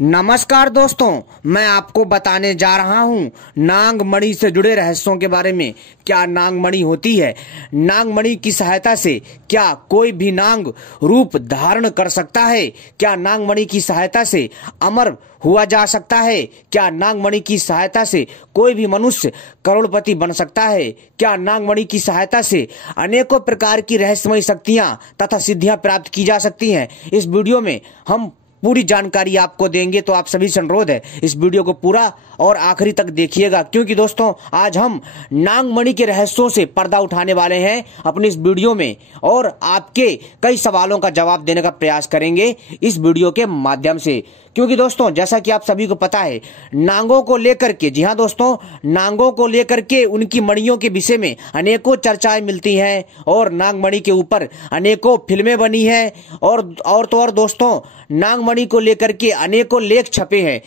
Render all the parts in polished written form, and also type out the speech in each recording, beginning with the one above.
नमस्कार दोस्तों, मैं आपको बताने जा रहा हूं नागमणि से जुड़े रहस्यों के बारे में। क्या नागमणि होती है? नागमणि की सहायता से क्या कोई भी नाग रूप धारण कर सकता है? क्या नागमणि की सहायता से अमर हुआ जा सकता है? क्या नागमणि की सहायता से कोई भी मनुष्य करोड़पति बन सकता है? क्या नागमणि की सहायता से अनेकों प्रकार की रहस्यमयी शक्तियां तथा सिद्धियां प्राप्त की जा सकती हैं? इस वीडियो में हम पूरी जानकारी आपको देंगे, तो आप सभी से अनुरोध है इस वीडियो को पूरा और आखिरी तक देखिएगा, क्योंकि दोस्तों आज हम नागमणि के रहस्यों से पर्दा उठाने वाले हैं अपनी इस वीडियो में, और आपके कई सवालों का जवाब देने का प्रयास करेंगे इस वीडियो के माध्यम से। क्योंकि दोस्तों जैसा कि आप सभी को पता है, नागों को लेकर के, जी हाँ दोस्तों, नागों को लेकर के उनकी मणियों के विषय में अनेकों चर्चाएं मिलती हैं और नागमणि के ऊपर अनेकों फिल्में बनी हैं और तो और दोस्तों नागमणि को लेकर के अनेकों लेख छपे हैं,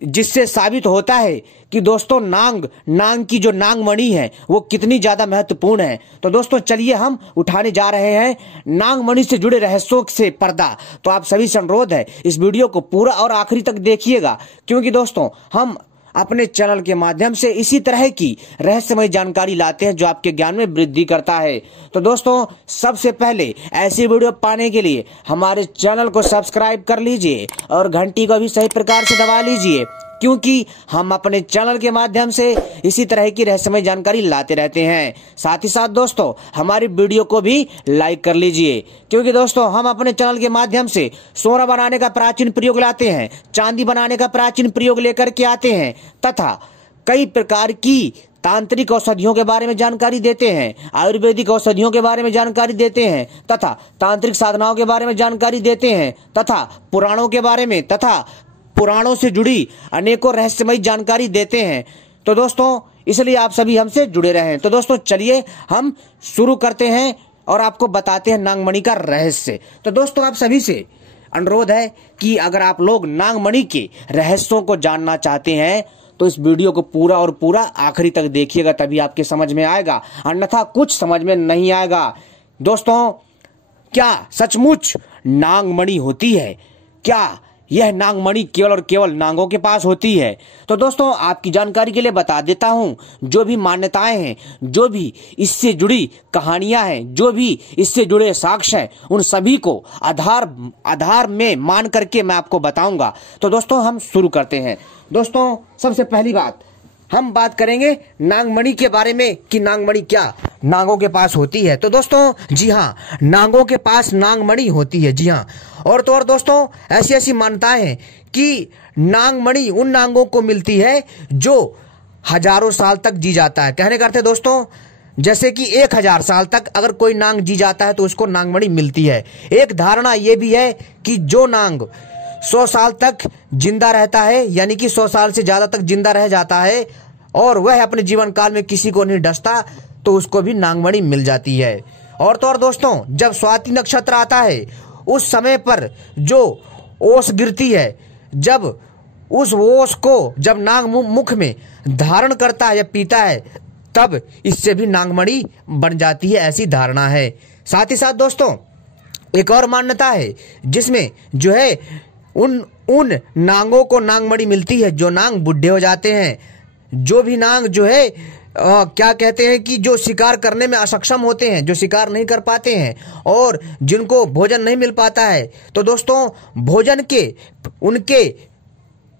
जिससे साबित होता है कि दोस्तों नाग की जो नागमणि है वो कितनी ज्यादा महत्वपूर्ण है। तो दोस्तों चलिए हम उठाने जा रहे हैं नागमणि से जुड़े रहस्यों से पर्दा। तो आप सभी से अनुरोध है इस वीडियो को पूरा और आखिरी तक देखिएगा, क्योंकि दोस्तों हम अपने चैनल के माध्यम से इसी तरह की रहस्यमय जानकारी लाते हैं जो आपके ज्ञान में वृद्धि करता है। तो दोस्तों सबसे पहले ऐसी वीडियो पाने के लिए हमारे चैनल को सब्सक्राइब कर लीजिए और घंटी को भी सही प्रकार से दबा लीजिए, क्योंकि हम अपने चैनल के माध्यम से इसी तरह की रहस्यमय जानकारी लाते रहते हैं। साथ ही साथ दोस्तों हमारी वीडियो को भी लाइक कर लीजिए, क्योंकि दोस्तों हम अपने चैनल के माध्यम से सोना बनाने का प्राचीन प्रयोग लाते हैं, चांदी बनाने का प्राचीन प्रयोग लेकर के आते हैं, तथा कई प्रकार की तांत्रिक औषधियों के बारे में जानकारी देते हैं, आयुर्वेदिक औषधियों के बारे में जानकारी देते हैं, तथा तांत्रिक साधनाओं के बारे में जानकारी देते हैं, तथा पुराणों के बारे में तथा पुराणों से जुड़ी अनेकों रहस्यमयी जानकारी देते हैं। तो दोस्तों इसलिए आप सभी हमसे जुड़े रहें। तो दोस्तों चलिए हम शुरू करते हैं और आपको बताते हैं नागमणि का रहस्य। तो दोस्तों आप सभी से अनुरोध है कि अगर आप लोग नागमणि के रहस्यों को जानना चाहते हैं तो इस वीडियो को पूरा और पूरा आखिरी तक देखिएगा, तभी आपके समझ में आएगा, अन्यथा कुछ समझ में नहीं आएगा। दोस्तों क्या सचमुच नागमणि होती है? क्या यह नागमणि केवल और केवल नागों के पास होती है? तो दोस्तों आपकी जानकारी के लिए बता देता हूं, जो भी मान्यताएं हैं, जो भी इससे जुड़ी कहानियां हैं, जो भी इससे जुड़े साक्ष्य हैं, उन सभी को आधार में मान करके मैं आपको बताऊंगा। तो दोस्तों हम शुरू करते हैं। दोस्तों सबसे पहली बात हम बात करेंगे नागमणि के बारे में कि नागमणि क्या नागों के पास होती है। तो दोस्तों जी हाँ, नागों के पास नागमणि होती है, जी हाँ। और तो और दोस्तों ऐसी मान्यताएं हैं कि नागमणि उन नागों को मिलती है जो हजारों साल तक जी जाता है। कहने का अर्थ है दोस्तों, जैसे कि 1000 साल तक अगर कोई नाग जी जाता है तो उसको नागमणि मिलती है। एक धारणा यह भी है कि जो नाग 100 साल तक जिंदा रहता है, यानी कि 100 साल से ज्यादा तक जिंदा रह जाता है और वह अपने जीवन काल में किसी को नहीं डसता, तो उसको भी नागमणि मिल जाती है। और तो और दोस्तों जब स्वाति नक्षत्र आता है उस समय पर जो ओस गिरती है, जब उस ओस को जब नाग मुख में धारण करता है या पीता है, तब इससे भी नागमणि बन जाती है, ऐसी धारणा है। साथ ही साथ दोस्तों एक और मान्यता है जिसमें जो है उन नागों को नागमणि मिलती है जो नाग बुढ़े हो जाते हैं, जो भी नाग जो है क्या कहते हैं कि जो शिकार करने में असक्षम होते हैं, जो शिकार नहीं कर पाते हैं और जिनको भोजन नहीं मिल पाता है। तो दोस्तों भोजन के उनके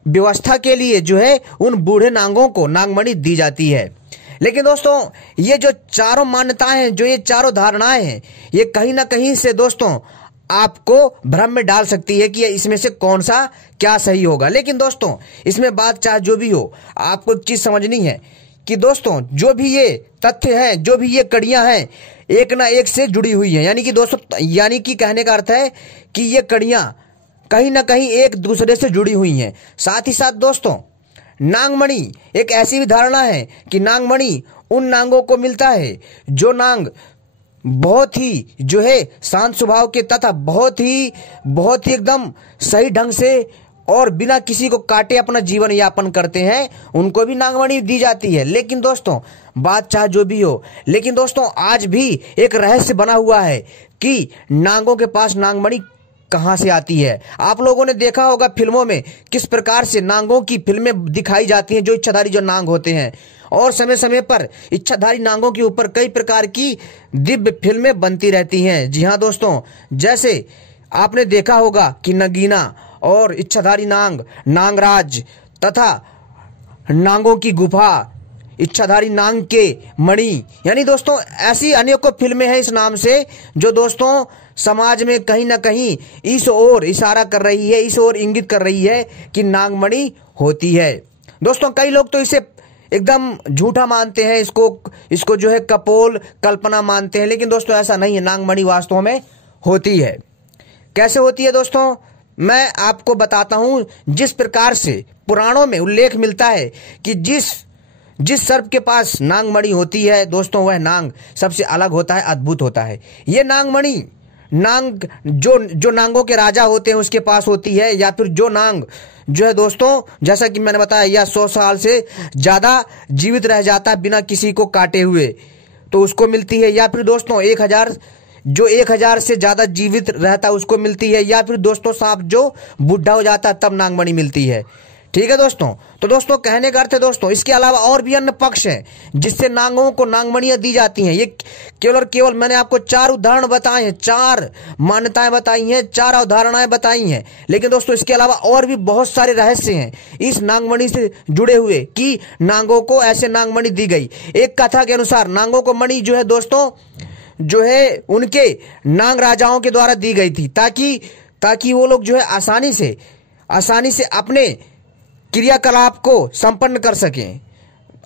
व्यवस्था के लिए जो है उन बूढ़े नागों को नागमणि दी जाती है। लेकिन दोस्तों ये जो चारों मान्यताएं हैं, जो ये चारों धारणाएं हैं, ये कहीं ना कहीं से दोस्तों आपको भ्रम में डाल सकती है कि इसमें से कौन सा क्या सही होगा। लेकिन दोस्तों इसमें बात चाहे जो भी हो, आपको एक चीज समझनी है कि दोस्तों जो भी ये तथ्य हैं, जो भी ये कड़ियां हैं, एक ना एक से जुड़ी हुई हैं। यानी कि दोस्तों, यानी कि कहने का अर्थ है कि ये कड़ियां कहीं ना कहीं एक दूसरे से जुड़ी हुई हैं। साथ ही साथ दोस्तों नागमणि एक ऐसी भी धारणा है कि नागमणि उन नागों को मिलता है जो नाग बहुत ही जो है शांत स्वभाव के तथा बहुत ही एकदम सही ढंग से और बिना किसी को काटे अपना जीवन यापन करते हैं, उनको भी नागमणि दी जाती है। लेकिन दोस्तों बात चाहे जो भी हो, लेकिन दोस्तों आज भी एक रहस्य बना हुआ है कि नागों के पास नागमणि कहां से आती है। आप लोगों ने देखा होगा फिल्मों में किस प्रकार से नांगों की फिल्में दिखाई जाती हैं, जो इच्छाधारी जो नांग होते हैं, और समय समय पर इच्छाधारी नांगों के ऊपर कई प्रकार की दिव्य फिल्में बनती रहती हैं। जी हाँ दोस्तों, जैसे आपने देखा होगा कि नगीना और इच्छाधारी नांग, नांगराज तथा नांगों की गुफा, इच्छाधारी नांग के मणि, यानी दोस्तों ऐसी अनेकों फिल्में हैं इस नाम से, जो दोस्तों समाज में कहीं ना कहीं इस ओर इशारा कर रही है, इस ओर इंगित कर रही है कि नागमणि होती है। दोस्तों कई लोग तो इसे एकदम झूठा मानते हैं, इसको जो है कपोल कल्पना मानते हैं, लेकिन दोस्तों ऐसा नहीं है। नागमणि वास्तव में होती है। कैसे होती है दोस्तों, मैं आपको बताता हूं। जिस प्रकार से पुराणों में उल्लेख मिलता है कि जिस सर्प के पास नागमणि होती है दोस्तों, वह नांग सबसे अलग होता है, अद्भुत होता है। ये नागमणि नांग जो नांगों के राजा होते हैं उसके पास होती है, या फिर जो नांग जो है दोस्तों, जैसा कि मैंने बताया, या 100 साल से ज्यादा जीवित रह जाता है बिना किसी को काटे हुए, तो उसको मिलती है। या फिर दोस्तों 1000 से ज्यादा जीवित रहता है उसको मिलती है। या फिर दोस्तों सांप जो बुढ़ा हो जाता है तब नागमणि मिलती है। ठीक है दोस्तों, तो दोस्तों कहने का अर्थ है दोस्तों, इसके अलावा और भी अन्य पक्ष हैं जिससे नांगों को नागमणियां दी जाती हैं। ये केवल मैंने आपको 4 उदाहरण बताए हैं, 4 मान्यताएं बताई हैं, 4 अवधारणाएं बताई हैं, लेकिन दोस्तों इसके अलावा और भी बहुत सारे रहस्य हैं इस नागमणि से जुड़े हुए कि नांगों को ऐसे नागमणि दी गई। एक कथा के अनुसार नांगों को मणि जो है दोस्तों, जो है उनके नांग राजाओं के द्वारा दी गई थी, ताकि वो लोग जो है आसानी से अपने क्रियाकलाप को संपन्न कर सकें।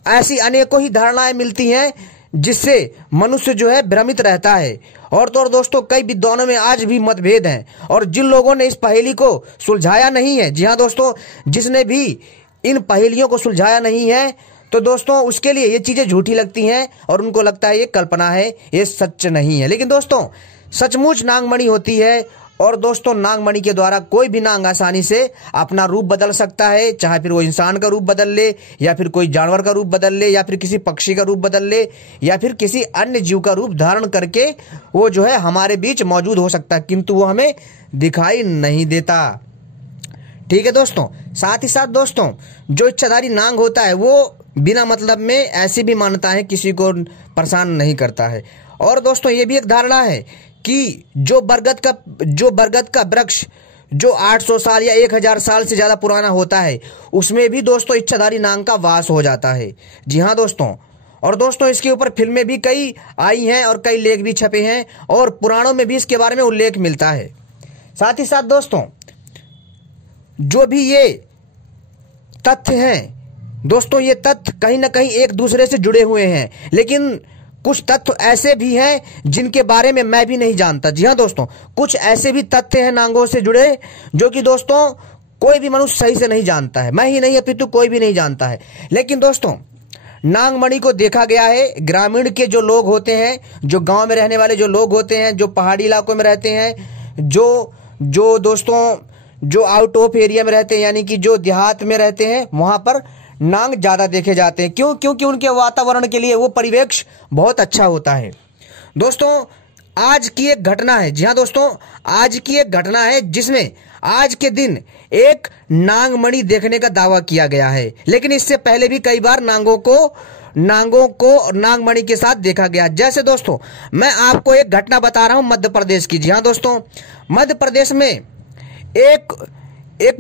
ऐसी अनेकों ही धारणाएं मिलती हैं जिससे मनुष्य जो है भ्रमित रहता है। और तो और दोस्तों कई विद्वानों में आज भी मतभेद हैं, और जिन लोगों ने इस पहेली को सुलझाया नहीं है, जी हाँ दोस्तों, जिसने भी इन पहेलियों को सुलझाया नहीं है, तो दोस्तों उसके लिए ये चीजें झूठी लगती हैं और उनको लगता है ये कल्पना है, ये सच नहीं है। लेकिन दोस्तों सचमुच नागमणि होती है, और दोस्तों नागमणि के द्वारा कोई भी नांग आसानी से अपना रूप बदल सकता है, चाहे फिर वो इंसान का रूप बदल ले, या फिर कोई जानवर का रूप बदल ले, या फिर किसी पक्षी का रूप बदल ले, या फिर किसी अन्य जीव का रूप धारण करके वो जो है हमारे बीच मौजूद हो सकता है, किंतु वो हमें दिखाई नहीं देता। ठीक है दोस्तों, साथ ही साथ दोस्तों जो इच्छाधारी नांग होता है वो बिना मतलब में ऐसी भी मान्यताएं किसी को परेशान नहीं करता है। और दोस्तों ये भी एक धारणा है कि जो बरगद का वृक्ष जो 800 साल या 1000 साल से ज्यादा पुराना होता है, उसमें भी दोस्तों इच्छाधारी नांग का वास हो जाता है। जी हाँ दोस्तों, और दोस्तों इसके ऊपर फिल्में भी कई आई हैं और कई लेख भी छपे हैं, और पुराणों में भी इसके बारे में उल्लेख मिलता है। साथ ही साथ दोस्तों जो भी ये तथ्य हैं दोस्तों, ये तथ्य कहीं ना कहीं एक दूसरे से जुड़े हुए हैं, लेकिन कुछ तथ्य ऐसे भी हैं जिनके बारे में मैं भी नहीं जानता। जी हाँ दोस्तों, कुछ ऐसे भी तथ्य हैं नांगों से जुड़े जो कि दोस्तों कोई भी मनुष्य सही से नहीं जानता है, मैं ही नहीं अपितु कोई भी नहीं जानता है। लेकिन दोस्तों नागमणि को देखा गया है, ग्रामीण के जो लोग होते हैं, जो गांव में रहने वाले जो लोग होते हैं, जो पहाड़ी इलाकों में रहते हैं, जो दोस्तों जो आउट ऑफ एरिया में रहते हैं, यानी कि जो देहात में रहते हैं, वहां पर नांग ज्यादा देखे जाते हैं। क्यों? क्योंकि उनके वातावरण के लिए वो परिवेश बहुत अच्छा होता है। दोस्तों आज की एक घटना है, जी हाँ दोस्तों, आज की एक घटना है जिसमें आज के दिन एक नागमणि देखने का दावा किया गया है, लेकिन इससे पहले भी कई बार नांगों को नागमणि के साथ देखा गया। जैसे दोस्तों मैं आपको एक घटना बता रहा हूं मध्य प्रदेश की। जी हाँ दोस्तों, मध्य प्रदेश में एक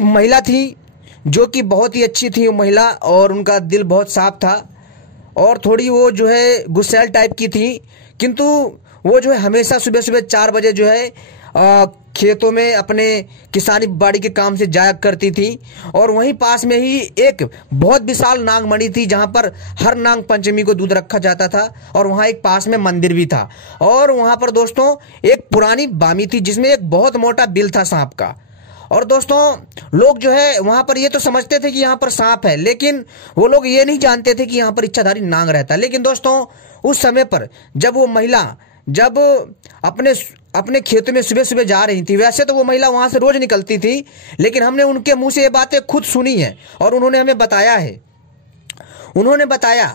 महिला थी जो कि बहुत ही अच्छी थी वो महिला, और उनका दिल बहुत साफ था, और थोड़ी वो जो है गुस्सैल टाइप की थी, किंतु वो जो है हमेशा सुबह सुबह 4 बजे जो है खेतों में अपने किसानी बाड़ी के काम से जाया करती थी। और वहीं पास में ही एक बहुत विशाल नागमणि थी जहां पर हर नाग पंचमी को दूध रखा जाता था, और वहां एक पास में मंदिर भी था। और वहां पर दोस्तों एक पुरानी बामी थी जिसमें एक बहुत मोटा बिल था सांप का। और दोस्तों लोग जो है वहां पर ये तो समझते थे कि यहाँ पर सांप है, लेकिन वो लोग ये नहीं जानते थे कि यहाँ पर इच्छाधारी नाग रहता है। लेकिन दोस्तों उस समय पर जब वो महिला अपने खेतों में सुबह सुबह जा रही थी, वैसे तो वो महिला वहां से रोज निकलती थी, लेकिन हमने उनके मुंह से ये बातें खुद सुनी है, और उन्होंने हमें बताया है। उन्होंने बताया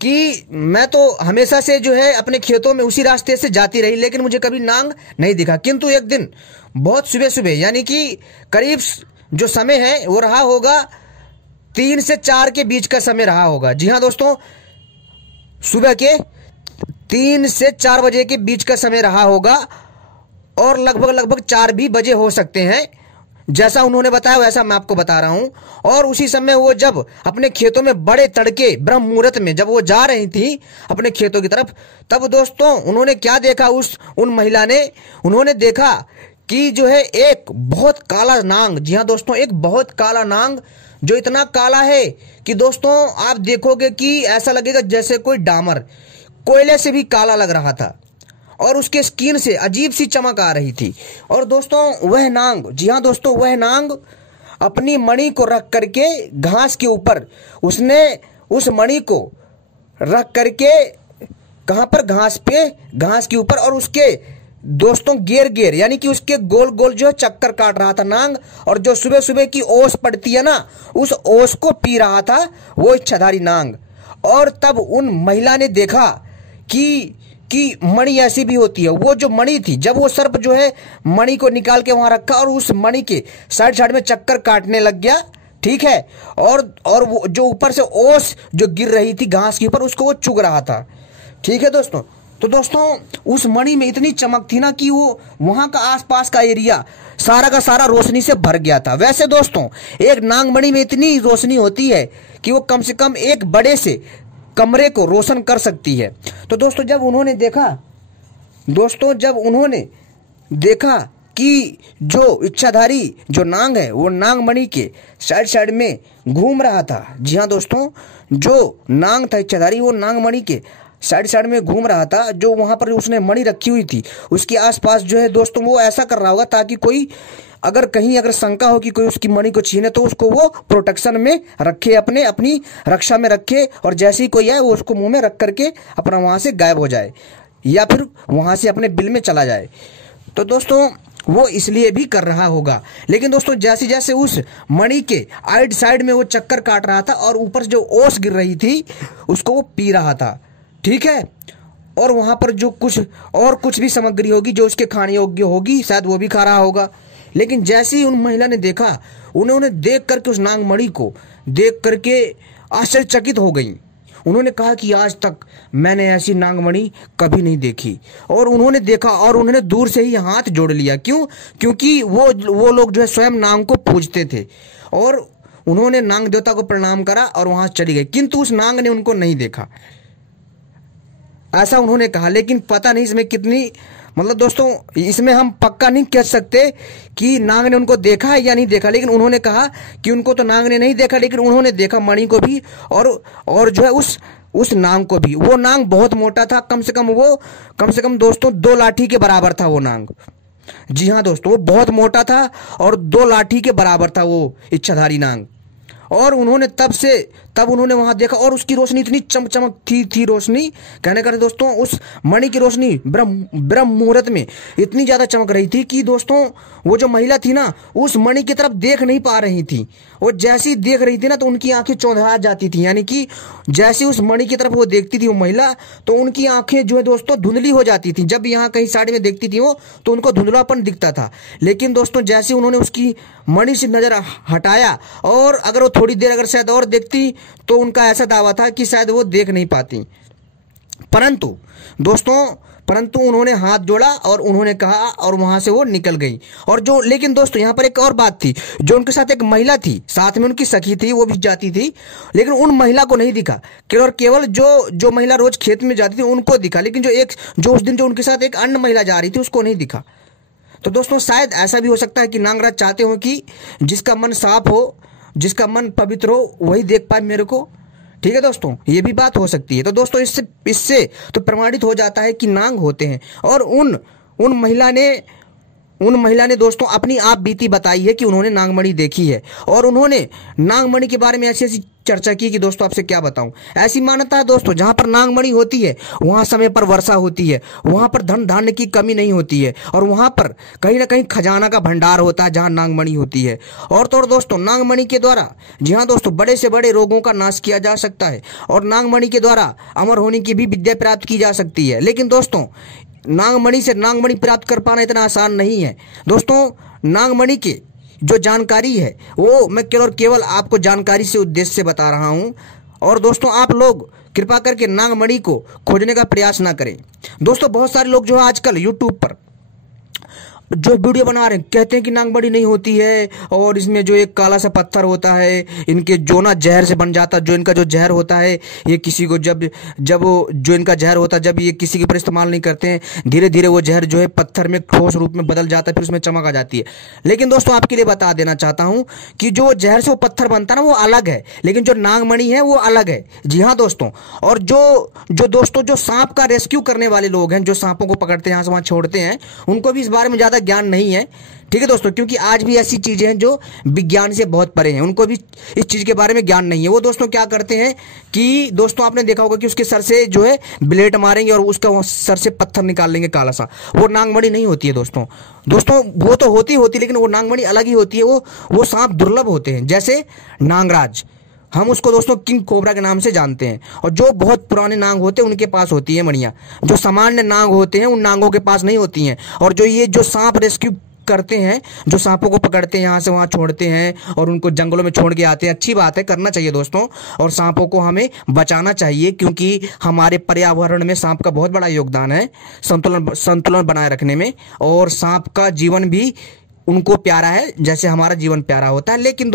कि मैं तो हमेशा से जो है अपने खेतों में उसी रास्ते से जाती रही, लेकिन मुझे कभी नांग नहीं दिखा। किंतु एक दिन बहुत सुबह सुबह, यानी कि करीब जो समय है वो रहा होगा 3 से 4 के बीच का समय रहा होगा। जी हाँ दोस्तों, सुबह के 3 से 4 बजे के बीच का समय रहा होगा और लगभग 4 भी बजे हो सकते हैं। जैसा उन्होंने बताया वैसा मैं आपको बता रहा हूं। और उसी समय वो जब अपने खेतों में बड़े तड़के ब्रह्म मुहूर्त में जब वो जा रही थी अपने खेतों की तरफ, तब दोस्तों उन्होंने क्या देखा, उन महिला ने उन्होंने देखा कि जो है एक बहुत काला नांग। जी हाँ दोस्तों, एक बहुत काला नांग, जो इतना काला है कि दोस्तों आप देखोगे कि ऐसा लगेगा जैसे कोई डामर, कोयले से भी काला लग रहा था और उसके स्किन से अजीब सी चमक आ रही थी। और दोस्तों वह नांग, जी हाँ दोस्तों, वह नांग अपनी मणि को रख करके घास के ऊपर, उसने उस मणि को रख करके कहां पर, घास के ऊपर, और उसके दोस्तों गेर यानी कि उसके गोल गोल जो है चक्कर काट रहा था नांग। और जो सुबह सुबह की ओस पड़ती है ना, उस ओस को पी रहा था वो इच्छाधारी नांग। और तब उन महिला ने देखा कि मणि ऐसी भी होती है। वो जो मणि थी, जब वो सर्प जो है मणि को निकाल के वहां रखा और उस मणि के साइड में चक्कर काटने लग गया, ठीक है, और वो जो ऊपर से ओस जो गिर रही थी घास के ऊपर, उसको वो चुग रहा था, ठीक है दोस्तों। तो दोस्तों उस मणि में इतनी चमक थी ना कि वो वहां का आसपास का एरिया सारा का सारा रोशनी से भर गया था। वैसे दोस्तों एक नांग मणि में इतनी रोशनी होती है कि वो कम से कम एक बड़े से कमरे को रोशन कर सकती है। तो दोस्तों जब उन्होंने देखा कि जो इच्छाधारी जो नांग है वो नांग मणि के साइड में घूम रहा था। जी हाँ दोस्तों, जो नांग था इच्छाधारी वो नांग मणि के साइड में घूम रहा था। जो वहां पर उसने मणि रखी हुई थी उसके आसपास जो है दोस्तों वो ऐसा कर रहा होगा ताकि कोई अगर शंका हो कि कोई उसकी मणि को छीने तो उसको वो प्रोटेक्शन में रखे, अपनी रक्षा में रखे, और जैसे ही कोई आए वो उसको मुंह में रख करके अपना वहां से गायब हो जाए या फिर वहां से अपने बिल में चला जाए। तो दोस्तों वो इसलिए भी कर रहा होगा। लेकिन दोस्तों जैसे जैसे उस मणि के साइड में वो चक्कर काट रहा था और ऊपर से जो ओस गिर रही थी उसको वो पी रहा था, ठीक है, और वहां पर जो कुछ भी सामग्री होगी जो उसके खाने योग्य होगी शायद वो भी खा रहा होगा। लेकिन जैसे ही उन महिला ने देखा, उन्होंने देख करके उस नांग मणि को देख करके आश्चर्यचकित हो गई। उन्होंने कहा कि आज तक मैंने ऐसी नांग मणि कभी नहीं देखी। और उन्होंने देखा और उन्होंने दूर से ही हाथ जोड़ लिया। क्यों? क्योंकि वो लोग जो है स्वयं नांग को पूजते थे और उन्होंने नांग देवता को प्रणाम करा और वहां चली गई। किंतु उस नांग ने उनको नहीं देखा, ऐसा उन्होंने कहा। लेकिन पता नहीं इसमें कितनी, मतलब दोस्तों इसमें हम पक्का नहीं कह सकते कि नांग ने उनको देखा है या नहीं देखा। लेकिन उन्होंने कहा कि उनको तो नांग ने नहीं देखा, लेकिन उन्होंने देखा मणि को भी और जो है उस नांग को भी। वो नांग बहुत मोटा था, कम से कम दोस्तों 2 लाठी के बराबर था वो नांग। जी हाँ दोस्तों, वो बहुत मोटा था और 2 लाठी के बराबर था वो इच्छाधारी नांग। और उन्होंने तब उन्होंने वहां देखा और उसकी रोशनी इतनी चमक थी रोशनी, कहने का दोस्तों उस मणि की रोशनी ब्रह्म मुहूर्त में इतनी ज्यादा चमक रही थी कि दोस्तों वो जो महिला थी ना उस मणि की तरफ देख नहीं पा रही थी। वो जैसी देख रही थी ना तो उनकी आंखें चौंधा जाती थी, यानी कि जैसे उस मणि की तरफ वो देखती थी वो महिला तो उनकी आंखें जो है दोस्तों धुंधली हो जाती थी। जब यहाँ कहीं साइड में देखती थी वो तो उनको धुंधलापन दिखता था। लेकिन दोस्तों जैसे उन्होंने उसकी मणि से नजर हटाया और अगर वो थोड़ी देर अगर शायद और देखती तो उनका ऐसा दावा था कि शायद वो देख नहीं पाती। परंतु उन्होंने हाथ जोड़ा और उन्होंने कहा और वहां से वो निकल गई। लेकिन दोस्तों यहाँ पर एक और बात थी, जो उनके साथ एक महिला थी, साथ में उनकी सखी थी, वो भी जाती थी, लेकिन उन महिला को नहीं दिखा। केवल जो महिला रोज खेत में जाती थी उनको दिखा, लेकिन जो उस दिन जो उनके साथ एक अन्य महिला जा रही थी उसको नहीं दिखा। तो दोस्तों शायद ऐसा भी हो सकता है कि नांगराज चाहते हो कि जिसका मन साफ हो, जिसका मन पवित्र हो वही देख पाए मेरे को, ठीक है दोस्तों, ये भी बात हो सकती है। तो दोस्तों इससे तो प्रमाणित हो जाता है कि नांग होते हैं। और उन महिला ने दोस्तों अपनी आप बीती बताई है कि उन्होंने नांगमणि देखी है और उन्होंने नांगमणि के बारे में ऐसी चर्चा की कि दोस्तों आपसे क्या बताऊं। ऐसी मान्यता है दोस्तों, जहां पर नागमणि होती है वहां समय पर वर्षा होती है, वहां पर धन धान्य की कमी नहीं होती है, और वहां पर कहीं ना कहीं खजाना का भंडार होता है जहां नागमणि होती है। और तो और दोस्तों, नागमणि के द्वारा, जी हाँ दोस्तों, बड़े से बड़े रोगों का नाश किया जा सकता है, और नागमणि के द्वारा अमर होने की भी विद्या प्राप्त की जा सकती है। लेकिन दोस्तों, नागमणि से नागमणि प्राप्त कर पाना इतना आसान नहीं है दोस्तों। नागमणि की जो जानकारी है वो मैं केवल आपको जानकारी से उद्देश्य से बता रहा हूं। और दोस्तों, आप लोग कृपा करके नागमणि को खोजने का प्रयास ना करें। दोस्तों, बहुत सारे लोग जो है आजकल यूट्यूब पर जो वीडियो बना रहे हैं, कहते हैं कि नागमणि नहीं होती है, और इसमें जो एक काला सा पत्थर होता है, इनके जो ना जहर से बन जाता, जो इनका जो जहर होता है, ये किसी को जब जो इनका जहर होता है, जब ये किसी के ऊपर इस्तेमाल नहीं करते हैं, धीरे धीरे वो जहर जो है पत्थर में ठोस रूप में बदल जाता है, फिर उसमें चमक आ जाती है। लेकिन दोस्तों, आपके लिए बता देना चाहता हूं कि जो जहर से वो पत्थर बनता है ना, वो अलग है, लेकिन जो नागमणि है वो अलग है। जी हाँ दोस्तों, और जो सांप का रेस्क्यू करने वाले लोग हैं, जो सांपों को पकड़ते हैं, यहाँ से वहां छोड़ते हैं, उनको भी इस बारे में ज्यादा ज्ञान नहीं है। ठीक है दोस्तों, क्योंकि आज भी ऐसी चीजें हैं जो विज्ञान से बहुत परे हैं, उनको भी इस चीज के बारे में ज्ञान नहीं है। वो दोस्तों क्या करते हैं कि दोस्तों, आपने देखा होगा कि उसके सर से जो है ब्लेड मारेंगे और उसका सर से पत्थर निकाल लेंगे काला सा। वो नागमणि नहीं होती है दोस्तों। वो तो होती लेकिन वो नागमणि अलग ही होती है। वो सांप दुर्लभ होते हैं, जैसे नागराज, हम उसको दोस्तों किंग कोबरा के नाम से जानते हैं। और जो बहुत पुराने नाग होते हैं उनके पास होती है मणियां, जो सामान्य नाग होते हैं उन नागों के पास नहीं होती हैं। और जो सांप रेस्क्यू करते हैं, जो सांपों को पकड़ते हैं, यहाँ से वहां छोड़ते हैं और उनको जंगलों में छोड़ के आते हैं, अच्छी बात है, करना चाहिए दोस्तों। और सांपों को हमें बचाना चाहिए, क्योंकि हमारे पर्यावरण में सांप का बहुत बड़ा योगदान है संतुलन बनाए रखने में। और सांप का जीवन भी उनको प्यारा है, जैसे हमारा जीवन प्यारा होता है। लेकिन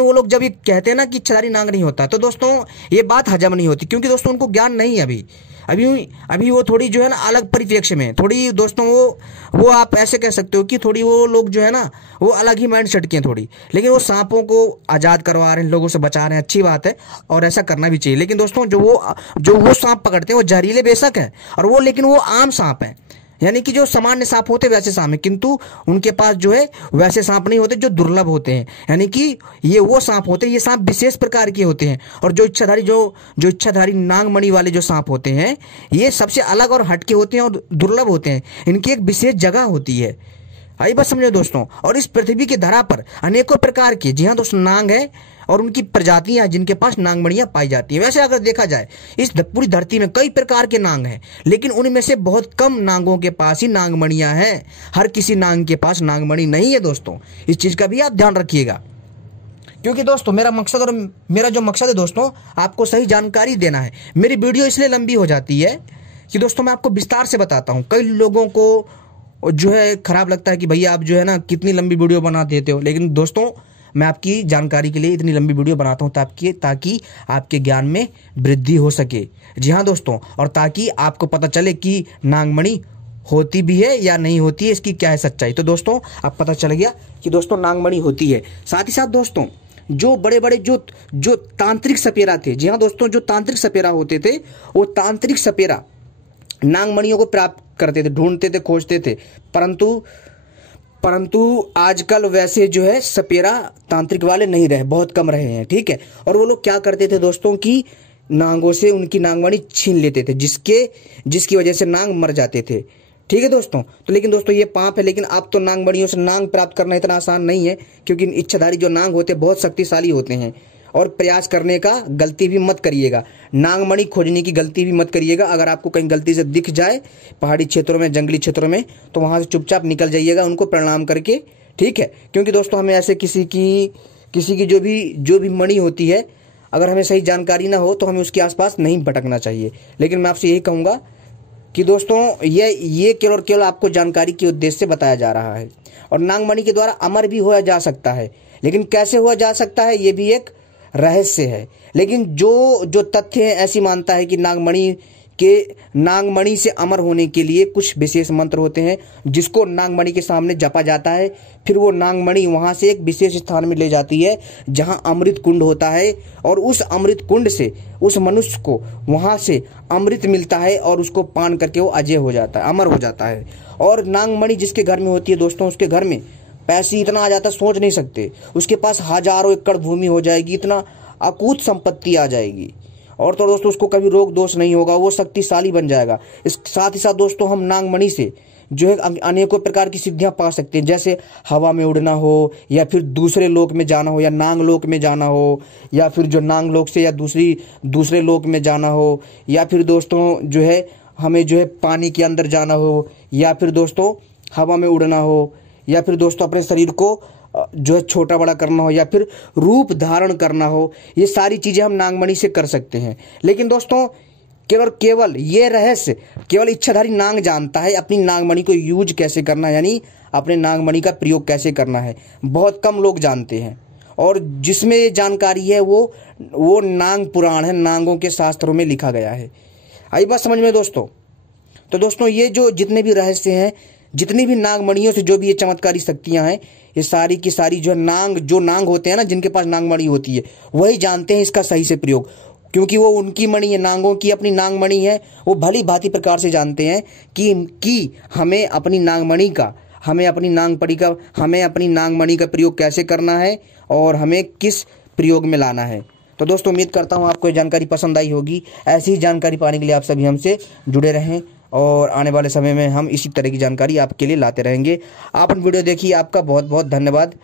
वो लोग जब ये कहते हैं ना कि इच्छाधारी नाग नहीं होता, तो दोस्तों ये बात हजम नहीं होती, क्योंकि दोस्तों उनको ज्ञान नहीं है अभी वो थोड़ी जो है ना अलग परिप्रेक्ष्य में, थोड़ी दोस्तों वो आप ऐसे कह सकते हो कि थोड़ी वो लोग जो है ना वो अलग ही माइंड सेट के हैं थोड़ी। लेकिन वो सांपों को आजाद करवा रहे हैं, लोगों से बचा रहे हैं, अच्छी बात है, और ऐसा करना भी चाहिए। लेकिन दोस्तों, जो वो सांप पकड़ते हैं वो जहरीले बेशक है, और लेकिन वो आम सांप है, यानी कि जो सामान्य सांप होते वैसे सांप है, किंतु उनके पास जो है वैसे सांप नहीं होते, जो दुर्लभ होते हैं। यानी कि ये वो सांप होते हैं, ये सांप विशेष प्रकार के होते हैं। और जो इच्छाधारी नागमणि वाले जो सांप होते हैं, ये सबसे अलग और हटके होते हैं और दुर्लभ होते हैं। इनकी एक विशेष जगह होती है, आई बात समझो दोस्तों। और इस पृथ्वी की धरा पर अनेकों प्रकार के, जी हाँ दोस्तों, नाग है और उनकी प्रजातियां हैं जिनके पास नागमणियां पाई जाती हैं। वैसे अगर देखा जाए इस पूरी धरती में कई प्रकार के नाग हैं, लेकिन उनमें से बहुत कम नागों के पास ही नागमणियां हैं। हर किसी नाग के पास नागमणि नहीं है दोस्तों, इस चीज का भी आप ध्यान रखिएगा। क्योंकि दोस्तों मेरा जो मकसद है दोस्तों, आपको सही जानकारी देना है। मेरी वीडियो इसलिए लंबी हो जाती है कि दोस्तों मैं आपको विस्तार से बताता हूँ। कई लोगों को जो है खराब लगता है कि भैया आप जो है ना कितनी लंबी वीडियो बना देते हो, लेकिन दोस्तों मैं आपकी जानकारी के लिए इतनी लंबी वीडियो बनाता हूं ताकि आपके ज्ञान में वृद्धि हो सके। जी हाँ दोस्तों, और ताकि आपको पता चले कि नागमणि होती भी है या नहीं होती है, इसकी क्या है सच्चाई। तो दोस्तों अब पता चल गया कि दोस्तों नागमणि होती है। साथ ही साथ दोस्तों जो बड़े बड़े जो तांत्रिक सपेरा थे, जी हाँ दोस्तों, जो तांत्रिक सपेरा होते थे, वो तांत्रिक सपेरा नागमणियों को प्राप्त करते थे, ढूंढते थे, खोजते थे। परंतु आजकल वैसे जो है सपेरा तांत्रिक वाले नहीं रहे, बहुत कम रहे हैं। ठीक है, और वो लोग क्या करते थे दोस्तों कि नागों से उनकी नागमणि छीन लेते थे, जिसकी वजह से नाग मर जाते थे। ठीक है दोस्तों, तो लेकिन दोस्तों ये पाप है। लेकिन अब तो नागमणियों से नाग प्राप्त करना इतना आसान नहीं है, क्योंकि इच्छाधारी जो नाग होते हैं बहुत शक्तिशाली होते हैं। और प्रयास करने का गलती भी मत करिएगा, नागमणि खोजने की गलती भी मत करिएगा। अगर आपको कहीं गलती से दिख जाए पहाड़ी क्षेत्रों में, जंगली क्षेत्रों में, तो वहां से चुपचाप निकल जाइएगा उनको प्रणाम करके। ठीक है, क्योंकि दोस्तों हमें ऐसे किसी की जो भी मणि होती है, अगर हमें सही जानकारी ना हो तो हमें उसके आसपास नहीं भटकना चाहिए। लेकिन मैं आपसे यही कहूंगा कि दोस्तों ये केवल आपको जानकारी के उद्देश्य से बताया जा रहा है। और नागमणि के द्वारा अमर भी होया जा सकता है, लेकिन कैसे हुआ जा सकता है ये भी एक रहस्य है। लेकिन जो तथ्य है, ऐसी मानता है कि नागमणि से अमर होने के लिए कुछ विशेष मंत्र होते हैं, जिसको नागमणि के सामने जपा जाता है। फिर वो नागमणि वहां से एक विशेष स्थान में ले जाती है जहां अमृत कुंड होता है, और उस अमृत कुंड से उस मनुष्य को वहां से अमृत मिलता है और उसको पान करके वो अजय हो जाता है, अमर हो जाता है। और नागमणि जिसके घर में होती है दोस्तों, उसके घर में पैसे इतना आ जाता सोच नहीं सकते। उसके पास हजारों एकड़ भूमि हो जाएगी, इतना अकूत संपत्ति आ जाएगी। और तो दोस्तों उसको कभी रोग दोष नहीं होगा, वो शक्तिशाली बन जाएगा। इस साथ ही साथ दोस्तों हम नागमणि से जो है अनेकों प्रकार की सिद्धियां पा सकते हैं, जैसे हवा में उड़ना हो, या फिर दूसरे लोक में जाना हो, या नांग लोक में जाना हो, या फिर जो नांग लोक से या दूसरे लोक में जाना हो, या फिर दोस्तों जो है हमें जो है पानी के अंदर जाना हो, या फिर दोस्तों हवा में उड़ना हो, या फिर दोस्तों अपने शरीर को जो है छोटा बड़ा करना हो, या फिर रूप धारण करना हो। ये सारी चीजें हम नागमणि से कर सकते हैं। लेकिन दोस्तों केवल ये रहस्य केवल इच्छाधारी नांग जानता है, अपनी नागमणि को यूज कैसे करना है, यानी अपने नागमणि का प्रयोग कैसे करना है, बहुत कम लोग जानते हैं। और जिसमें ये जानकारी है वो नांग पुराण है, नांगों के शास्त्रों में लिखा गया है। आई बात समझ में दोस्तों? तो दोस्तों ये जो जितने भी रहस्य हैं, जितनी भी नागमणियों से जो भी ये चमत्कारी शक्तियां हैं, ये सारी की सारी जो नांग होते हैं ना, जिनके पास नागमणि होती है, वही जानते हैं इसका सही से प्रयोग। क्योंकि वो उनकी मणि है, नांगों की अपनी नागमणि है, वो भली भांति प्रकार से जानते हैं कि हमें अपनी नागमणि का, हमें अपनी नागमणि का प्रयोग कैसे करना है और हमें किस प्रयोग में लाना है। तो दोस्तों उम्मीद करता हूँ आपको ये जानकारी पसंद आई होगी। ऐसी ही जानकारी पाने के लिए आप सभी हमसे जुड़े रहें, और आने वाले समय में हम इसी तरह की जानकारी आपके लिए लाते रहेंगे। आपने वीडियो देखी, आपका बहुत बहुत धन्यवाद।